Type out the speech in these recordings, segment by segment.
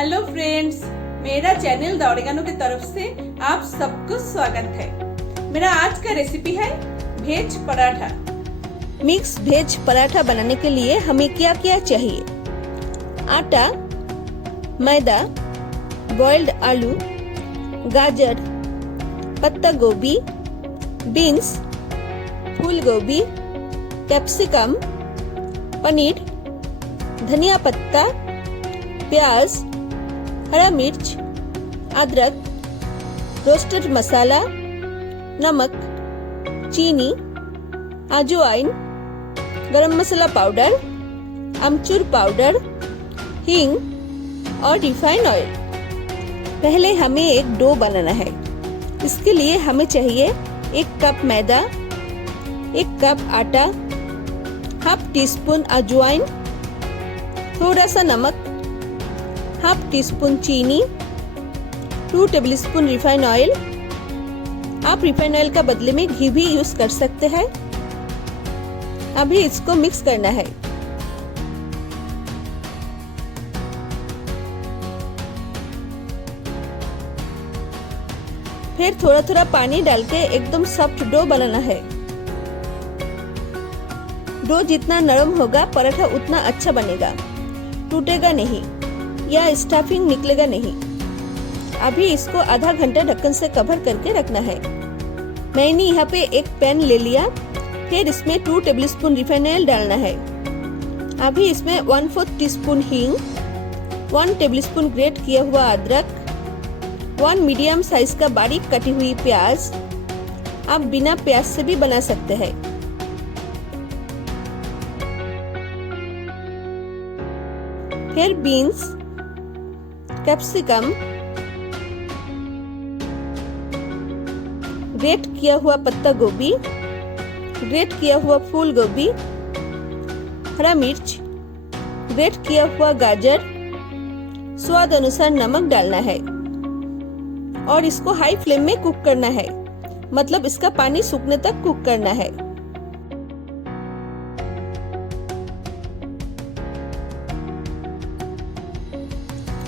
Hello friends, मेरा channel the oregano की तरफ से आप सबको स्वागत है। मेरा आज का रेसिपी है veg paratha. Mix veg paratha बनाने के लिए हमें क्या क्या चाहिए? आटा, मैदा, बॉइल्ड आलू, गाजर, पत्ता गोभी, बीन्स, फूल गोभी, कैप्सिकम, पनीर, धनिया पत्ता, प्याज, हरा मिर्च, अदरक, रोस्टेड मसाला, नमक, चीनी, अजवाइन, गरम मसाला पाउडर, अमचूर पाउडर, हींग और रिफाइंड ऑयल। पहले हमें एक डो बनाना है। इसके लिए हमें चाहिए 1 कप मैदा, 1 कप आटा, हाफ टी स्पून अजवाइन, थोड़ा सा नमक, हाफ टी स्पून चीनी, 2 टेबलस्पून रिफाइंड ऑयल। आप रिफाइंड ऑयल का बदले में घी भी यूज कर सकते हैं। अभी इसको मिक्स करना है। फिर थोड़ा थोड़ा पानी डाल के एकदम सॉफ्ट डो बनाना है। डो जितना नरम होगा पराठा उतना अच्छा बनेगा, टूटेगा नहीं या स्टफिंग निकलेगा नहीं। अभी इसको आधा घंटा ढक्कन से कवर करके रखना है। मैंने यहाँ पे एक पैन ले लिया। फिर इसमें 2 टेबलस्पून रिफाइंड ऑयल डालना है। अभी इसमें 1/4 टीस्पून हींग, 1 टेबलस्पून ग्रेट किया हुआ अदरक, 1 मीडियम साइज का बारीक कटी हुई प्याज। आप बिना प्याज से भी बना सकते हैं। फिर बीन्स, कैप्सिकम, ग्रेट किया हुआ पत्ता गोभी, ग्रेट किया हुआ फूल गोभी, हरा मिर्च, ग्रेट किया हुआ गाजर, स्वाद अनुसार नमक डालना है और इसको हाई फ्लेम में कुक करना है, मतलब इसका पानी सूखने तक कुक करना है।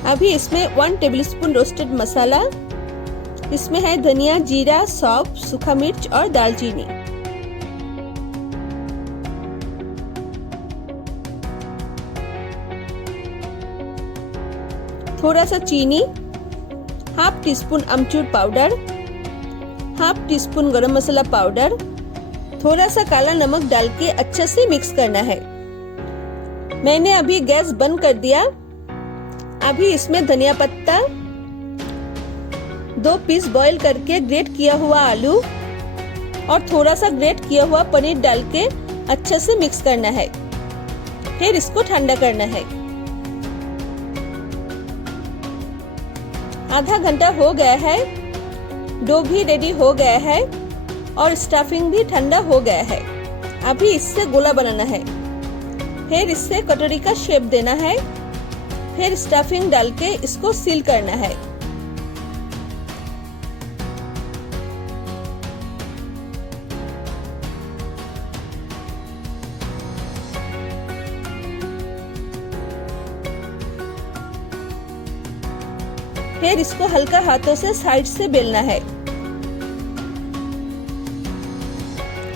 अभी इसमें 1 टेबलस्पून रोस्टेड मसाला, इसमें है धनिया, जीरा, सौंफ, सूखा मिर्च और दालचीनी। थोड़ा सा चीनी, हाफ टी स्पून अमचूर पाउडर, हाफ टी स्पून गरम मसाला पाउडर, थोड़ा सा काला नमक डाल के अच्छे से मिक्स करना है। मैंने अभी गैस बंद कर दिया। अभी इसमें धनिया पत्ता, 2 पीस बॉईल करके ग्रेट किया हुआ आलू और थोड़ा सा ग्रेट किया हुआ पनीर डाल के अच्छे से मिक्स करना है। फिर इसको ठंडा करना है। आधा घंटा हो गया है। डो भी रेडी हो गया है और स्टफिंग भी ठंडा हो गया है। अभी इससे गोला बनाना है। फिर इससे कटोरी का शेप देना है। फिर स्टफिंग डाल के इसको सील करना है। फिर इसको हल्का हाथों से साइड से बेलना है।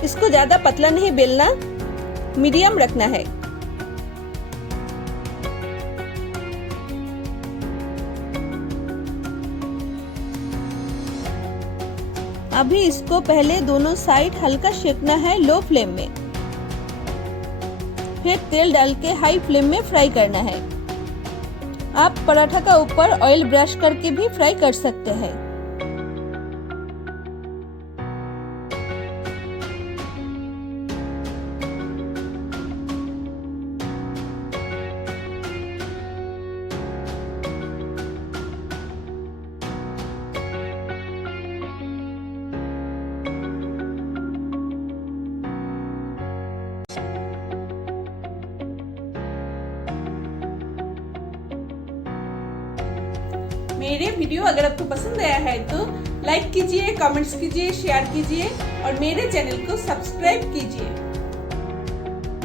इसको ज्यादा पतला नहीं बेलना, मीडियम रखना है। अभी इसको पहले दोनों साइड हल्का सेकना है लो फ्लेम में। फिर तेल डाल के हाई फ्लेम में फ्राई करना है। आप पराठा का ऊपर ऑयल ब्रश करके भी फ्राई कर सकते हैं। मेरे वीडियो अगर आपको पसंद आया है तो लाइक कीजिए, कमेंट्स कीजिए, शेयर कीजिए और मेरे चैनल को सब्सक्राइब कीजिए।